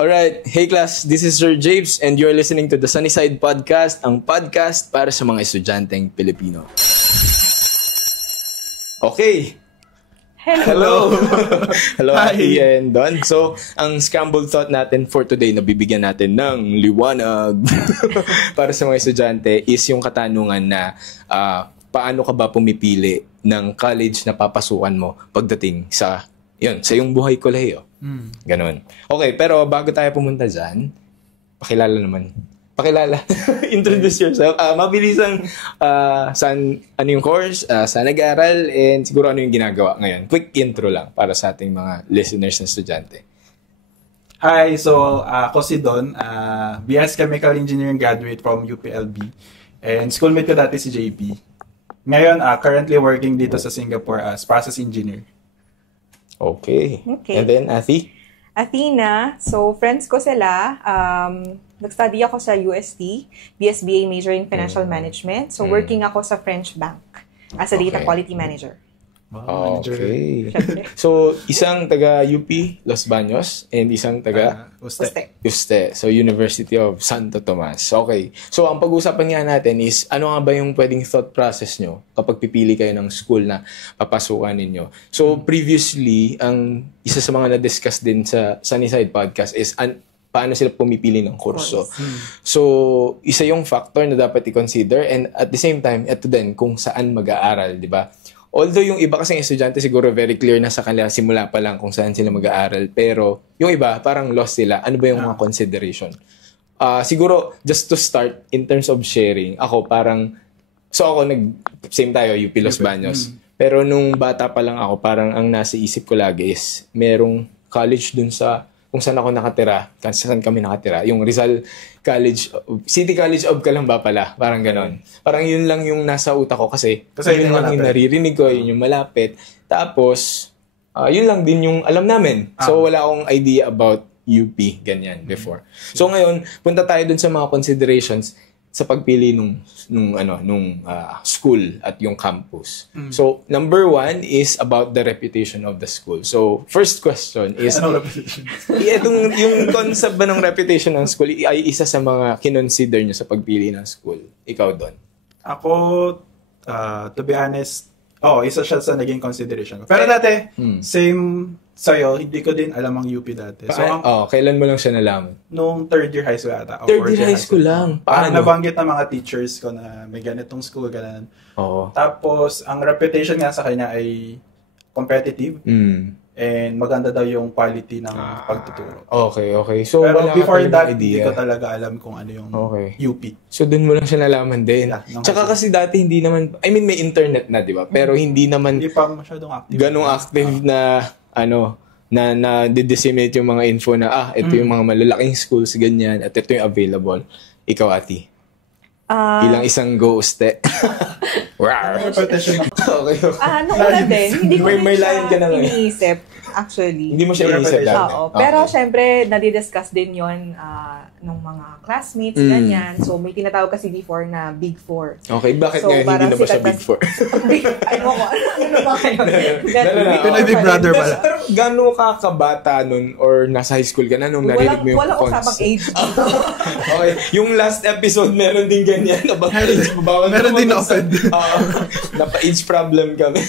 Alright, hey class, this is Sir Japes and you're listening to the Sunnyside Podcast, ang podcast para sa mga estudyanteng Pilipino. Okay. Hello. Hello, Ate and Don. So, ang scrambled thought natin for today na bibigyan natin ng liwanag para sa mga estudyante is yung katanungan na paano ka ba pumipili ng college na papasukan mo pagdating sa yung buhay kolehiyo. Ganon. Okay, pero bago tayo pumunta dyan, pakilala. Introduce yourself. Mabilis ang ano yung course, saan nag-aaral, and siguro ano yung ginagawa ngayon. Quick intro lang para sa ating mga listeners na estudyante. Hi, so ako si Don, BS Chemical Engineering graduate from UPLB. And schoolmate ko dati si JP. Ngayon, currently working dito sa Singapore as process engineer. Okay. And then, Athena, so friends ko sila. Nag-study ako sa UST, BSBA major in Financial Management. So working ako sa French Bank as a data quality manager. Okay. So, isang taga UP, Los Baños, and isang taga Uste. So, University of Santo Tomas. Okay. So, ang pag-usapan nga natin is, ano nga ba yung pwedeng thought process nyo kapag pipili kayo ng school na papasukan ninyo? So, previously, ang isa sa mga na-discuss din sa Sunnyside Podcast is, paano sila pumipili ng kurso. So, isa yung factor na dapat i-consider, and at the same time, ito din, kung saan mag-aaral, di ba? Although yung iba kasing estudyante siguro very clear na sa kanila simula pa lang kung saan sila mag-aaral. Pero yung iba parang lost sila. Ano ba yung mga consideration? Siguro just to start in terms of sharing, ako same tayo, UP Los Baños. Pero nung bata pa lang ako, parang ang nasa isip ko lagi is merong college dun sa kung saan ako nakatira, saan kami nakatira. Yung Rizal College, City College of Calamba pala. Parang ganon. Parang yun lang yung nasa utak ko kasi yun lang yung naririnig ko, yun yung malapit. Tapos, yun lang din yung alam namin. So, wala akong idea about UP, ganyan, before. So, ngayon, punta tayo dun sa mga considerations sa pagpili nung school at yung campus. So, number one is about the reputation of the school. So, first question is... Anong reputation? yung concept ba ng reputation ng school ay isa sa mga kinonsider nyo sa pagpili ng school? Ikaw, Don? Ako, to be honest, isa siya sa naging consideration ko. Pero dati, same sa'yo, hindi ko din alam ang UP dati. So, kailan mo lang siya nalaman? Nung third year high school ata. Third year high school lang? Paano? Nabanggit ng mga teachers ko na may ganitong school, ganun. Tapos, ang reputation nga sa kanya ay competitive. And maganda daw yung quality ng pagtuturo. Okay. So, pero before that, hindi ko talaga alam kung ano yung UP. So, dun mo lang siya nalaman din. Tsaka kasi dati hindi naman, may internet na, di ba? Pero hindi naman... Hindi pa masyadong active. Ganong active na disseminate yung mga info na, ito yung mga malalaking schools, ganyan, at ito yung available. Ikaw, Ati. Bilang isang go-uste. Okay. Nung una din, hindi ko rin siya iniisip, actually. Hindi mo siya iniisip dati? Oo. Pero syempre, nadidiscuss din yon nung mga classmates, ganyan. So, may tinatawag kasi before na Big Four. Okay, bakit ngayon hindi na ba siya Big Four? Ano ba kayo? Ito na Big Brother pala. Pero gano'n ka kabata nun or nasa high school ka na nung narinig mo yung Wala usapang age. Okay, yung last episode meron din ganyan. Meron din na-offend. Napa-age problem kami.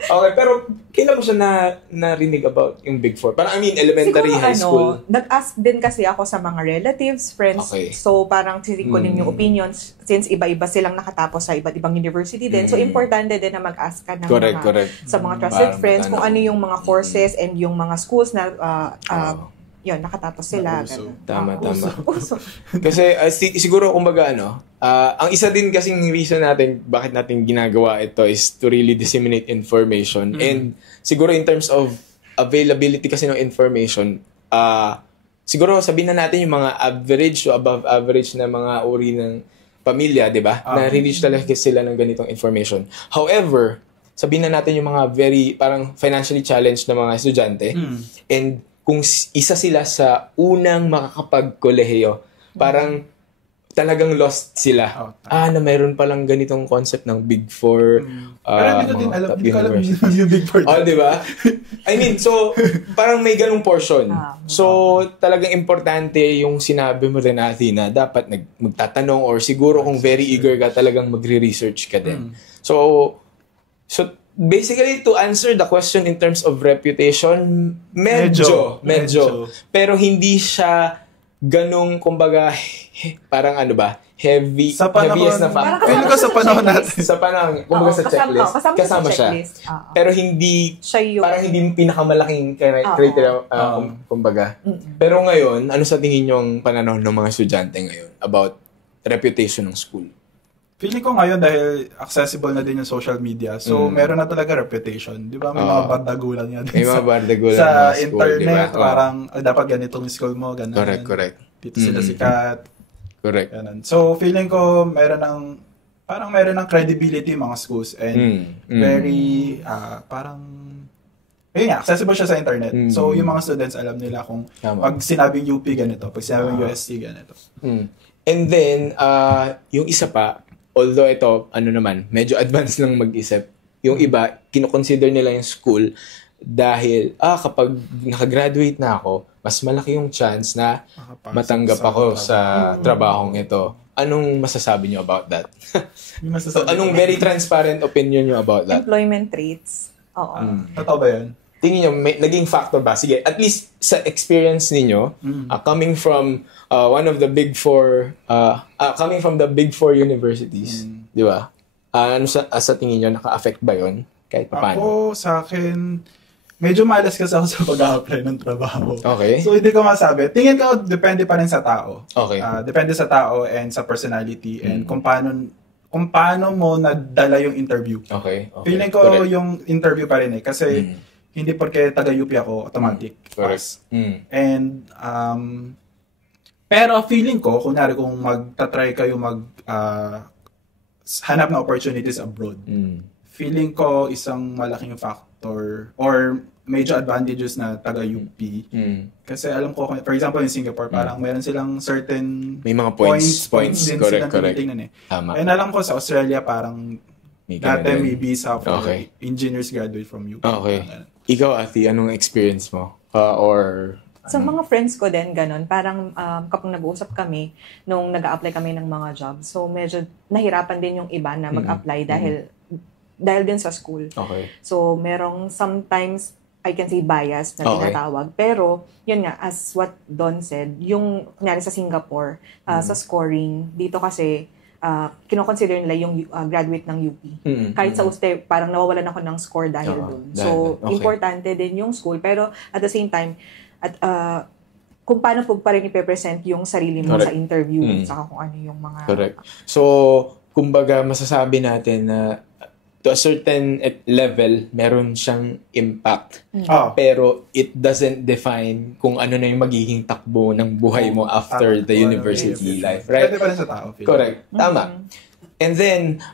Okay, pero kailan mo siya narinig about yung Big Four? Parang elementary, siguro, high school. Nag-ask din kasi ako sa mga relatives, friends. Okay. So, parang ko din yung opinions since iba-iba silang nakatapos sa iba't ibang university din. So, importante din na mag-ask ka ng sa mga trusted friends kung ano yung mga courses and yung mga schools na nakatapos sila. Tama. Kasi siguro kumbaga ang isa din kasing reason natin bakit natin ginagawa ito is to really disseminate information. And siguro in terms of availability kasi ng information, siguro sabihin na natin yung mga average to above average na mga uri ng pamilya, di ba? Na reach talaga sila ng ganitong information. However, sabihin na natin yung mga very parang financially challenged na mga estudyante and kung isa sila sa unang makakapag-kolehiyo, parang talagang lost sila. Na mayroon palang ganitong concept ng Big Four. Pero hindi ko din alam, hindi ko alam yung Big Four. Di ba? I mean, so, parang may ganung portion. So, talagang importante yung sinabi mo rin, Athena, dapat magtatanong or siguro kung very eager ka, talagang magre-research ka din. So, basically, to answer the question in terms of reputation, medyo. Pero hindi siya ganung, kumbaga, parang heaviest na factor. Feeling ko sa panahon natin. Sa panahon, kumbaga sa checklist. Kasama siya. Pero hindi, parang hindi yung pinakamalaking criteria, kumbaga. Pero ngayon, ano sa tingin nyo ang pananaw ng mga estudyante ngayon about reputation ng school? Feeling ko ngayon dahil accessible na din yung social media, so meron na talaga reputation. Di ba? May mga bardagulan nga din sa internet. Diba? Parang dapat ganitong school mo, ganun. Correct. Dito sila sikat. Correct. Ganun. So feeling ko meron ng credibility mga schools and very parang accessible siya sa internet. So yung mga students alam nila kung pag sinabing UP ganito, pag sinabing UST ganito. And then yung isa pa, although ito, medyo advanced lang mag-isip. Yung iba, kinoconsider nila yung school dahil, kapag nakagraduate na ako, mas malaki yung chance na matanggap ako sa trabahong ito. Anong masasabi nyo about that? Anong very transparent opinion nyo about that? Employment rates. Oo. Totoo ba yun? Tingin nyo, naging factor ba? Sige, at least sa experience ninyo, coming from one of the big four, coming from the big four universities, di ba? Ano sa tingin nyo, naka-affect ba yun? Kahit paano? Ako, sa akin, medyo malas kasi ako sa pag-apply ng trabaho. Okay. So, hindi ko masabi. Tingin ko, depende pa rin sa tao. Okay. Depende sa tao and sa personality and kung paano mo nadala yung interview. Okay. Feeling ko yung interview pa rin kasi hindi porque taga-UP ako, automatic. Correct. And, pero feeling ko, kunyari kung magta-try kayo hanap na opportunities abroad, feeling ko isang malaking factor or major advantages na taga-UP. Kasi alam ko, for example, in Singapore, parang meron silang certain may mga points din correct. Tinitingnan Tama. And alam ko sa Australia, parang dati may visa for engineers graduate from UP. Okay. Ikaw, Ati, anong experience mo? Or sa mga friends ko din, ganun. Parang kapag nag-uusap kami, nung nag-a-apply kami ng mga jobs, so medyo nahirapan din yung iba na mag-apply dahil din sa school. Okay. So merong sometimes, I can say bias na tinatawag. Pero, yun nga, as what Don said, yung, kunyari sa Singapore, sa scoring, dito kasi, kinoconsider nila yung graduate ng UP. Kahit sa UST, parang nawawalan ako ng score dahil dun. So, importante din yung school. Pero, at the same time, kung paano po pa rin ipepresent yung sarili mo sa interview, saka kung ano yung mga... Correct. So, kumbaga, masasabi natin na to a certain level, meron siyang impact. Pero it doesn't define kung ano na yung magiging takbo ng buhay mo after the university life. Right? Pwede pa rin sa tao. Correct. Tama. And then,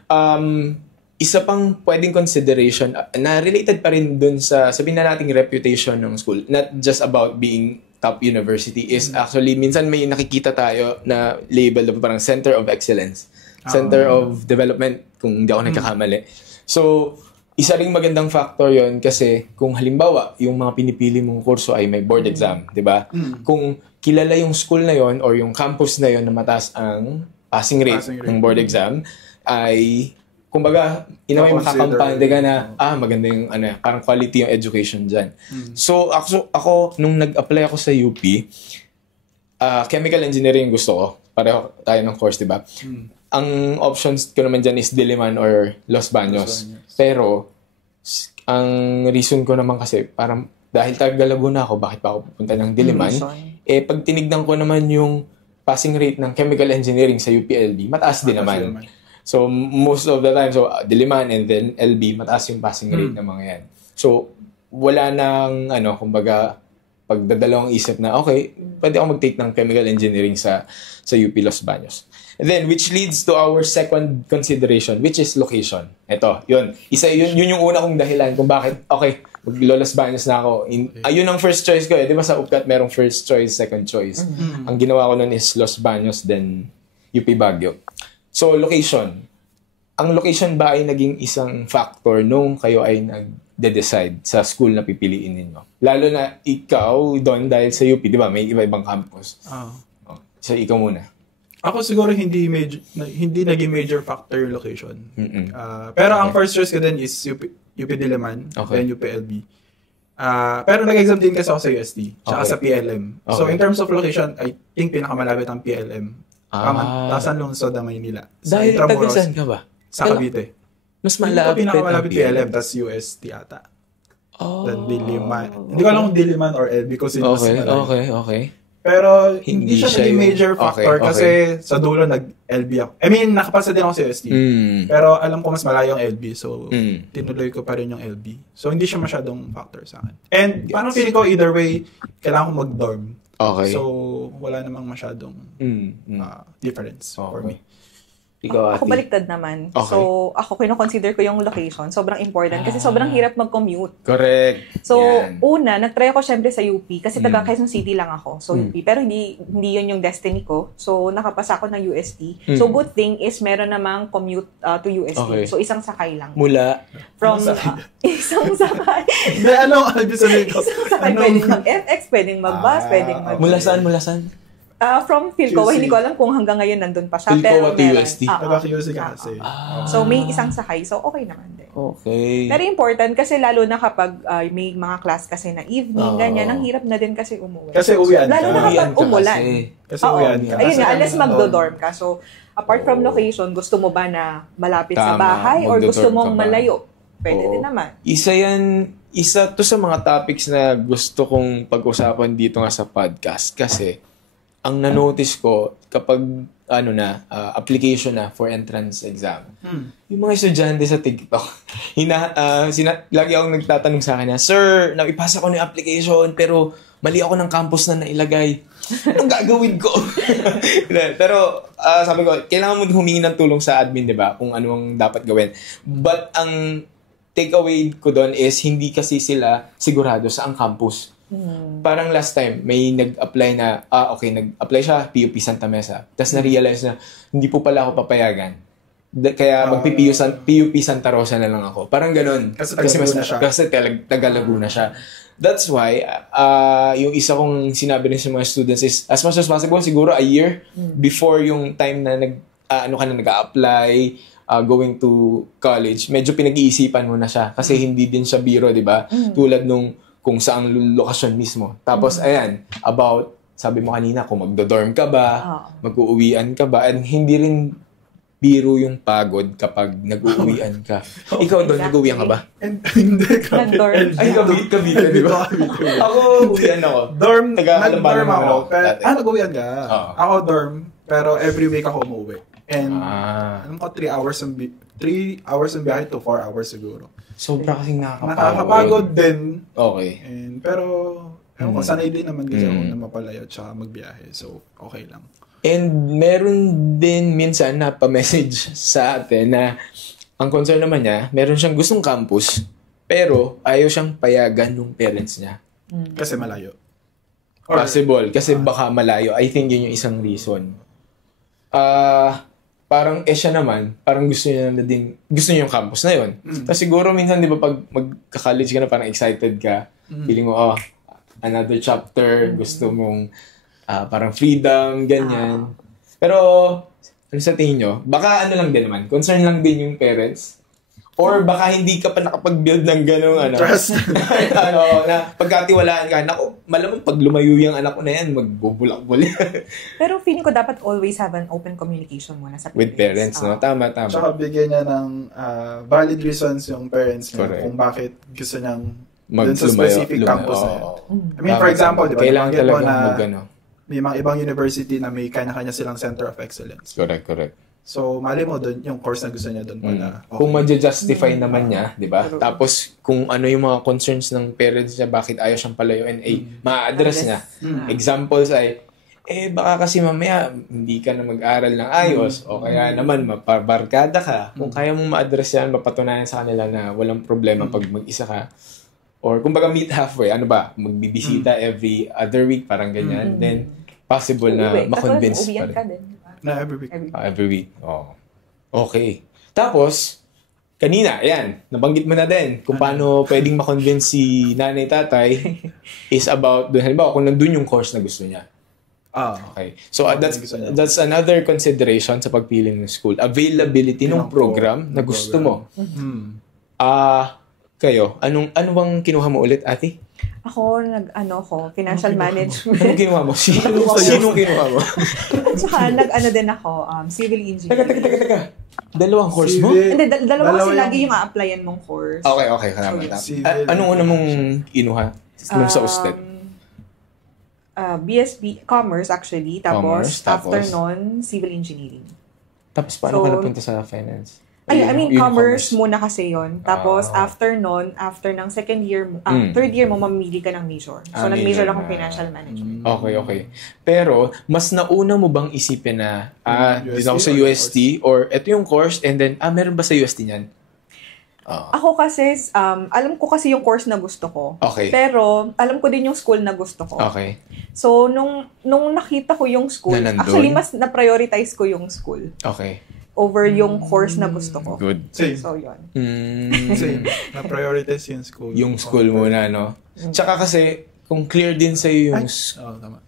isa pang pwedeng consideration na related pa rin dun sa, sabihin na nating reputation ng school, not just about being top university, is actually, minsan may nakikita tayo na label na parang Center of Excellence. Center of Development, kung hindi ako nagkakamali. So, isa ring magandang factor yon kasi kung halimbawa, yung mga pinipili mong kurso ay may board exam, di ba? Kung kilala yung school na yon or yung campus na yon na mataas ang passing rate ng board exam, ay, kumbaga, inaway makakampante ka na, maganda yung, parang quality yung education dyan. So, ako, nung nag-apply ako sa UP, chemical engineering gusto ko. Pareho tayo ng course, di ba? Ang options ko naman dyan is Diliman or Los Baños. Pero, ang reason ko naman kasi, parang dahil taga-Laguna ako, bakit pa ako pupunta ng Diliman? Pag tinignan ko naman yung passing rate ng chemical engineering sa UPLB, mataas din naman. So, most of the time, Diliman and then LB, mataas yung passing rate ng mga yan. So, wala nang, kumbaga, pagdadalawang isip na, okay, pwede ako mag-take ng chemical engineering sa UP Los Baños. And then, which leads to our second consideration, which is location. Ito, yun. Yun yung una kong dahilan kung bakit, okay, mag-Los Baños na ako. Yun ang first choice ko eh. Di ba sa UPCAT merong first choice, second choice. Ang ginawa ko nun is Los Baños, then UP Baguio. So, location. Ang location ba ay naging isang factor nung kayo ay nagde-decide sa school na pipiliin ninyo? Lalo na ikaw doon dahil sa UP, di ba? May iba-ibang campus. So, ikaw muna. Ako siguro hindi naging major factor yung location. Pero ang first choice ko din is UP Diliman, then UPLB. Pero nag-exam din kasi ako sa UST, tsaka sa PLM. So, in terms of location, I think pinakamalapit ang PLM. Tasan Lungsod na Maynila. Dahil taga-saan ka ba? Sa Cavite. Mas malapit pinakamalapit PLM, tas UST ata. Then Diliman. Hindi ko alam kung Diliman or LB ko sino mas malapit. Okay. Pero hindi siya naging major factor kasi sa dulo nag-LB ako. I mean, nakapasa din ako sa UST. Pero alam ko mas malayo ang LB. So, tinuloy ko pa rin yung LB. So, hindi siya masyadong factor sa akin. And parang feeling ko either way, kailangan ko mag-dorm. Okay. So, wala namang masyadong difference for me. Ako baliktad naman. Okay. So, ako kino-consider ko yung location. Sobrang important kasi sobrang hirap mag-commute. Correct. So, una, nag-try ako syempre sa UP kasi taga Quezon City lang ako. So, UP. Pero hindi yun yung destiny ko. So, nakapasa ako ng UST. So, good thing is meron namang commute to UST. Okay. So, isang sakay lang. Mula? From isang sakay. Hindi, ibig sabihin ko? Isang sakay. Pwedeng mag-FX, pwedeng mag-bus, pwedeng mag- Mula saan? From Philco, hindi ko alam kung hanggang ngayon nandun pa siya. Philco to UST? Taga-QC kasi. So, may isang sakay. So, okay naman din. Okay. Very important kasi lalo na kapag may mga class kasi na evening, ganyan, ang hirap na din kasi umuwi. Kasi uwian ka. Lalo na kapag umulan. Kasi uwian ka. Ayun nga, unless magdo-dorm ka. So, apart from location, gusto mo ba na malapit sa bahay or gusto mong malayo? Pwede din naman. Isa to sa mga topics na gusto kong pag-usapan dito nga sa podcast kasi ang na-notice ko kapag application na for entrance exam. Yung mga estudyante sa TikTok, lagi akong nagtatanong sa kanya, "Sir, naipasa ko na yung application pero mali ako ng campus na nailagay. Anong gagawin ko?" Pero sabi ko, kailangan mo humingi ng tulong sa admin, 'di ba? Kung ano ang dapat gawin. But ang takeaway ko doon is hindi kasi sila sigurado sa ang campus. Parang last time, may nag-apply na, nag-apply siya, PUP Santa Mesa. Tapos na-realize na, hindi po pala ako papayagan. Kaya PUP Santa Rosa na lang ako. Parang ganun. Kasi taga Laguna siya. That's why, yung isa kong sinabi rin sa mga students is, as much as possible, siguro a year before yung time na nag-a-apply, going to college, medyo pinag-iisipan mo na siya. Kasi hindi din siya biro, di ba? Tulad nung kung saang lokasyon mismo. Tapos, ayan, sabi mo kanina, kung magdo-dorm ka ba, mag-uuwian ka ba, and hindi rin biro yung pagod kapag nag-uuwian ka. Ikaw doon, nag-uuwian ka ba? Hindi ka. Nag-dorm. Ay, kabit, di ba? Ako, uwian ako. Nag-dorm ako. Nag-uwian ka. Ako dorm, pero every week ako umuwi. And, 3 hours ang biyahe to 4 hours siguro. Sobra kasing nakakapagod din. Okay. Pero, sanay din naman kasi ako na mapalayo at saka magbiyahe. So, okay lang. And meron din minsan na pa-message sa atin na ang concern naman niya, meron siyang gustong campus, pero ayaw siyang payagan ng parents niya. Kasi malayo. Possible. Kasi baka malayo. I think yun yung isang reason. Parang siya naman, parang gusto niya yung campus na yun. Tapos siguro minsan, di ba, pag magka-college ka na, parang excited ka. Feeling mo, another chapter, gusto mong parang freedom, ganyan. Pero, ano sa tingin nyo? Baka lang din naman, concern lang din yung parents. Or baka hindi ka pa nakapag-build ng gano'ng trust. Na pagkatiwalaan ka, malamang pag lumayo yung anak ko na yan, magbubulak-bul. Pero feeling ko dapat always have an open communication muna sa parents. With parents, no? Tama. Tsaka bigyan niya ng valid reasons yung parents niya kung bakit gusto niyang dun sa specific campus na yan. I mean, for example, di ba? Kailangan talaga may mga ibang university na may kanya-kanya silang Center of Excellence. Correct. So, mali mo doon, yung course na gusto niya doon pala. Okay. Kung ma-justify naman niya, di ba? Tapos, kung ano yung mga concerns ng parents niya, bakit ayaw siyang palayuin, ma-address niya. Examples ay, baka kasi mamaya, hindi ka na mag-aral ng ayos, o kaya naman, mapabarkada ka. Kung kaya mong ma-address yan, mapatunayan sa kanila na walang problema pag mag-isa ka. Or, kumbaga, meet halfway, magbibisita every other week, parang ganyan. Then, possible na ma-convince pa rin. every week. Every week. Oh. Okay. Tapos, kanina, ayan, nabanggit mo na din kung paano pwedeng makonvince si nanay tatay is about, halimbawa, kung nandun yung course na gusto niya. Okay. So, that's another consideration sa pagpili ng school. Availability ng program na gusto mo. Kayo, ano bang kinuha mo ulit, ate? Ako, financial management. Anong kinuha mo? Sino kinuha mo? Tsaka, din ako, civil engineering. Teka. Dalawang course mo? Hindi, dalawa kasi lagi yung a-applyan mong course. Okay. Anong una mong kinuha nung sa USTED? BSB, Commerce actually. Tapos, after nun, Civil Engineering. Tapos, paano ka napunta sa finance? Commerce muna kasi yon. Tapos, after nun, after ng second year, third year mo, mamili ka ng major. So, nag-major akong financial management. Okay. Pero, mas nauna mo bang isipin na, dito ako sa UST, or ito yung course, and then, meron ba sa UST niyan? Ako kasi, alam ko kasi yung course na gusto ko. Okay. Pero, alam ko din yung school na gusto ko. Okay. So, nung nakita ko yung school, actually, mas na-prioritize ko yung school. Okay. Over yung course na gusto ko. Good. So, yun. Same. Na-prioritize yung school. Yung school muna, no? Tsaka kasi, kung clear din sa'yo yung... tama.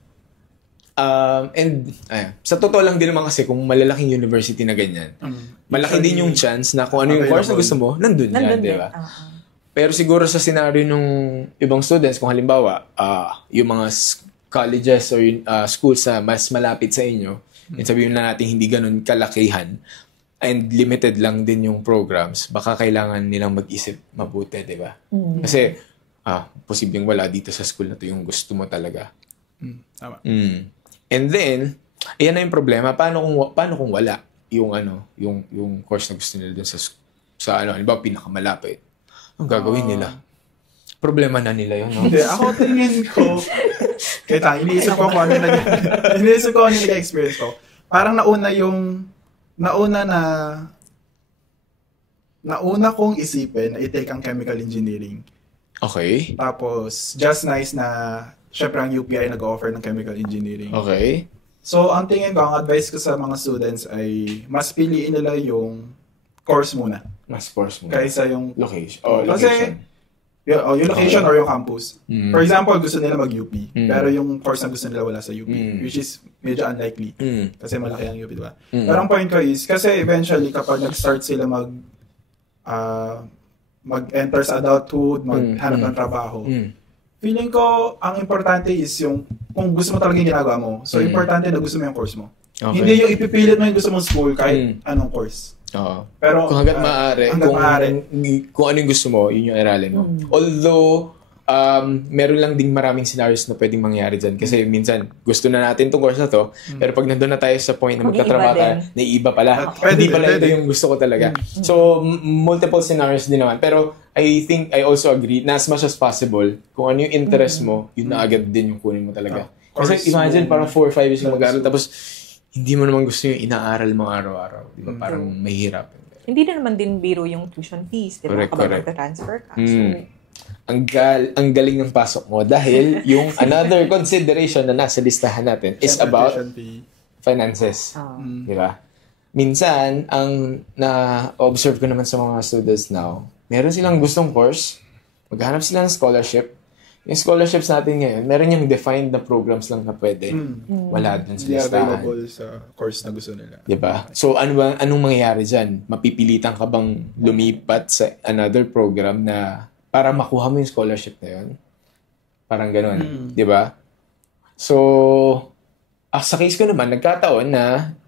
Sa totoo lang din naman kasi, kung malalaking university na ganyan, malaki din yung chance na kung ano yung course na gusto mo, nandun yan, di ba? Pero siguro sa scenario nung ibang students, kung halimbawa, yung mga colleges or schools na mas malapit sa inyo, and sabihin na natin hindi ganun kalakihan, and limited lang din yung programs, baka kailangan nilang mag-isip mabuti, di ba? Kasi, posibleng wala dito sa school na to yung gusto mo talaga. Tama. And then, ayan na yung problema. Paano kung wala yung course na gusto nila dun sa halimbawa, pinakamalapit? Ang gagawin nila? Problema na nila yun, no? Hindi, ako tingin ko, iniisip ko ano yung experience ko. Parang nauna kong isipin na i-take ang chemical engineering. Okay. Tapos, just nice na, syempre ang UPI nag-offer ng chemical engineering. Okay. So, ang tingin ko, ang advice ko sa mga students ay mas piliin nila yung course muna. Mas course muna. Kaysa yung location. Kasi, yung location or yung campus. For example, gusto nila mag-UP. Pero yung course na gusto nila wala sa UP. Which is medyo unlikely. Kasi malaki ang UP, diba? Pero ang point ko is, kasi eventually, kapag nag-start sila mag-enter sa adulthood, maghanap ng trabaho, feeling ko, ang importante is yung, kung gusto mo talaga yung ginagawa mo, so importante na gusto mo yung course mo. Okay. Hindi yung ipipilit mo yung gusto mong school kahit anong course. Pero kung hanggat maaari, kung ano yung gusto mo, yun yung aralin mo. Although, meron lang ding maraming scenarios na pwedeng mangyari dyan. Kasi minsan, gusto na natin itong course na to, pero pag nandun na tayo sa point na magtatrabaho tayo, naiiba pala. Hindi pala ito yung gusto ko talaga. So, multiple scenarios din naman. Pero, I think, I also agree na as much as possible, kung ano yung interest mo, yun na agad din yung kunin mo talaga. Kasi imagine, parang 4 or 5 years yung mag-aaral, tapos, hindi mo naman gusto yung inaaral mo araw-araw. Di ba? Parang mahirap. Hindi na naman din biro yung tuition fees. Di ba? Kapag magta-transfer ka. So, ang galing ng pasok mo dahil yung another consideration na nasa listahan natin is about finances. Di ba? Minsan, ang na-observe ko naman sa mga students now, meron silang gustong course, maghanap sila ng scholarship. Yung scholarships natin ngayon, meron yung defined na programs lang na pwede. Wala dun sa listahan. Available sa course na gusto nila. Diba? So, anong mangyayari dyan? Mapipilitan ka bang lumipat sa another program na para makuha mo yung scholarship na yun? Parang ganun. Diba? So, sa case ko naman, nagkataon na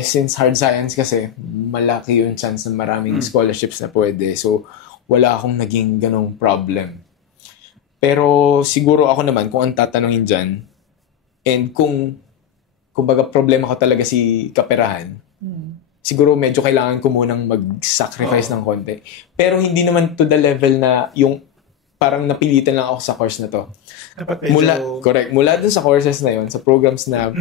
since hard science kasi, malaki yung chance na maraming scholarships na pwede. So, wala akong naging ganong problem. Pero siguro ako naman, kung ang tatanungin dyan, and kung baga problema ko talaga si kaperahan, siguro medyo kailangan ko munang mag-sacrifice ng konti. Pero hindi naman to the level na yung parang napilitan lang ako sa course na to. Mula dun sa courses na yon, sa programs na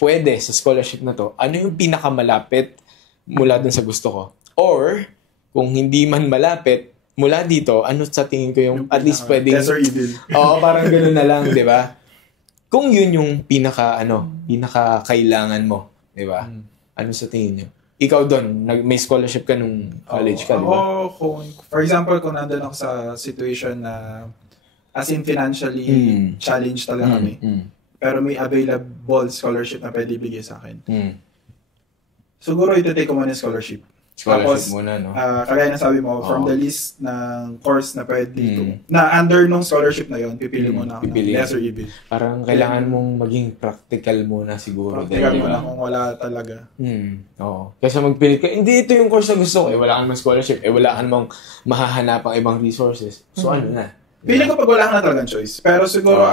pwede sa scholarship na to, ano yung pinakamalapit mula dun sa gusto ko? Or, kung hindi man malapit, mula dito, ano sa tingin ko yung at least pwedeng... Lesser evil. Oo, parang gano'n na lang, di ba? Kung yun yung pinaka kailangan mo, di ba? Ano sa tingin niyo? Ikaw doon, may scholarship ka nung college ka, di ba? For example, kung nandun ako sa situation na as in financially challenged talaga kami, pero may available scholarship na pwede ibigay sa akin. Siguro ito take ko muna yung scholarship. Tapos, muna, no? Kagaya na sabi mo, from the list ng course na pwede na under nung scholarship na yon, pipili mo na ako ng lesser evil. Parang kailangan mong maging practical muna siguro. Practical muna kung wala talaga. Oo. Kaysa magpilit ka, hindi ito yung course na gusto ko. Wala kang scholarship. Wala kang namang mahahanapang ibang resources. So ano na? Pili ko pag wala ka na talagang choice. Pero siguro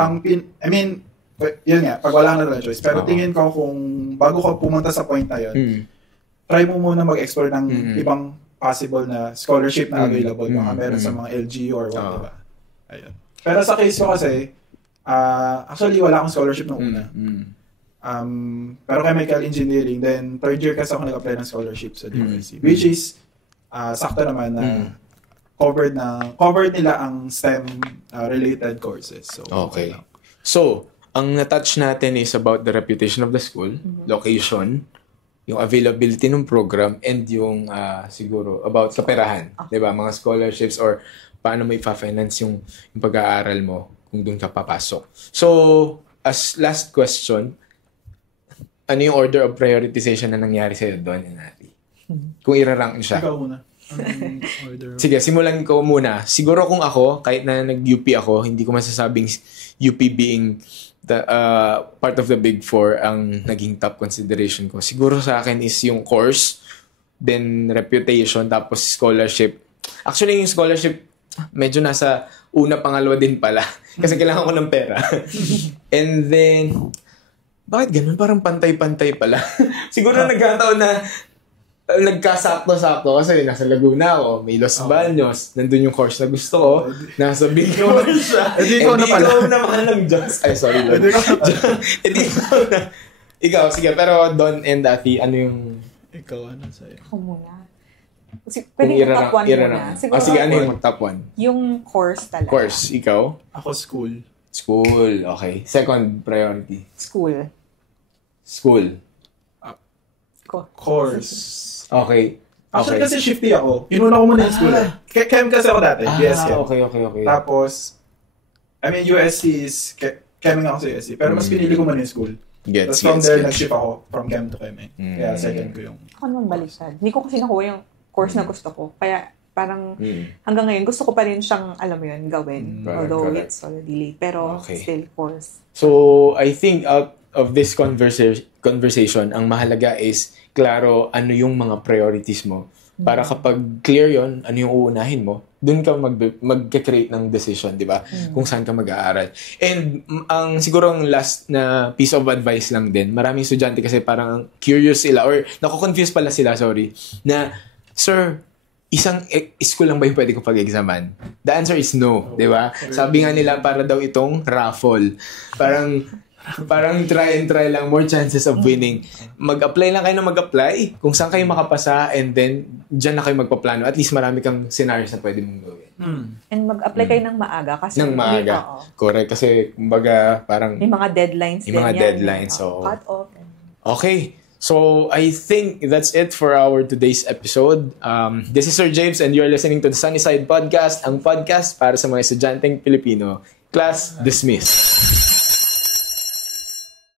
yun nga, pag wala ka na talagang choice. Pero tingin ko kung bago ka pumunta sa point na yun, try mo muna mag-explore ng ibang possible na scholarship na available. Baka meron sa mga LGU or what, diba? Ayun. Pero sa case ko kasi, actually wala akong scholarship nung una. Pero chemical engineering, then third year kasi ako nag-apply ng scholarship sa DOST. Which is, sakto naman na covered nila ang STEM related courses. So, okay. So, ang na-touch natin is about the reputation of the school, location, yung availability ng program, and yung siguro about kaperahan, 'di ba? Mga scholarships or paano may pa-finance yung pag-aaral mo kung doon ka papasok. So, as last question, ano yung order of prioritization na nangyari sa'yo doon, Nati? Kung i-rank siya. Ikaw muna. Order. Sige, simulan ko muna. Siguro kung ako, kahit na nag-UP ako, hindi ko masasabing UP being the part of the Big Four ang naging top consideration ko. Siguro sa akin is yung course, then reputation, tapos scholarship. Actually, yung scholarship, medyo nasa una, pangalawa din pala. Kasi kailangan ko ng pera. And then, bakit ganun? Parang pantay-pantay pala. Siguro nagkataon na nagkasakto-sakto kasi nasa Laguna ako, may Los Baños, nandun yung course na gusto ko, nasa Big Four siya. Ikaw naman ng Diyos. Ay, sorry. Ikaw, sige, pero Don and Daffy, ano yung... Ikaw, ano sa'yo? Ako muna. Pwede yung top 1 muna. Siguro, sige, ano yung top 1? Yung course talaga. Course, ikaw? Ako, school. School, okay. Second priority? School. Course. Okay. Actually, kasi shifty ako. Inuna ko muna yung school. Chem kasi ako dati. USC. Okay. Tapos, USC is... Cheming ako sa USC. Pero mas pinili ko muna yung school. Tapos from there, nag-shift ako from chem to chem. Kaya second ko yung... Ako naman baliktad. Hindi ko kasi nakuha yung course na gusto ko. Kaya parang hanggang ngayon, gusto ko pa rin siyang, alam mo yun, gawin. Although it's already late. Pero still course. So, I think out of this conversation, ang mahalaga is klaro ano yung mga priorities mo. Para kapag clear yon, ano yung uunahin mo, dun ka mag-create ng decision, di ba? Kung saan ka mag-aaral. And siguro ang last na piece of advice lang din, maraming estudyante kasi parang curious sila or nako-confuse pala sila, na, sir, isang school lang ba yung pwede ko pag-examan? The answer is no, di ba? Sabi nga nila, para daw itong raffle. Parang try and try lang, more chances of winning. Mag-apply lang kayo na mag-apply kung saan kayo makapasa, and then dyan na kayo magpaplano. At least marami kang scenarios na pwede mong gawin. And mag-apply kayo ng maaga. Kasi ng maaga. Correct. Kasi kumbaga parang... May mga deadlines din yan. May mga deadlines. So, cut off. Okay. So, I think that's it for our today's episode. This is Sir James and you're listening to the Sunnyside Podcast, ang podcast para sa mga estudyanteng Pilipino. Class dismissed.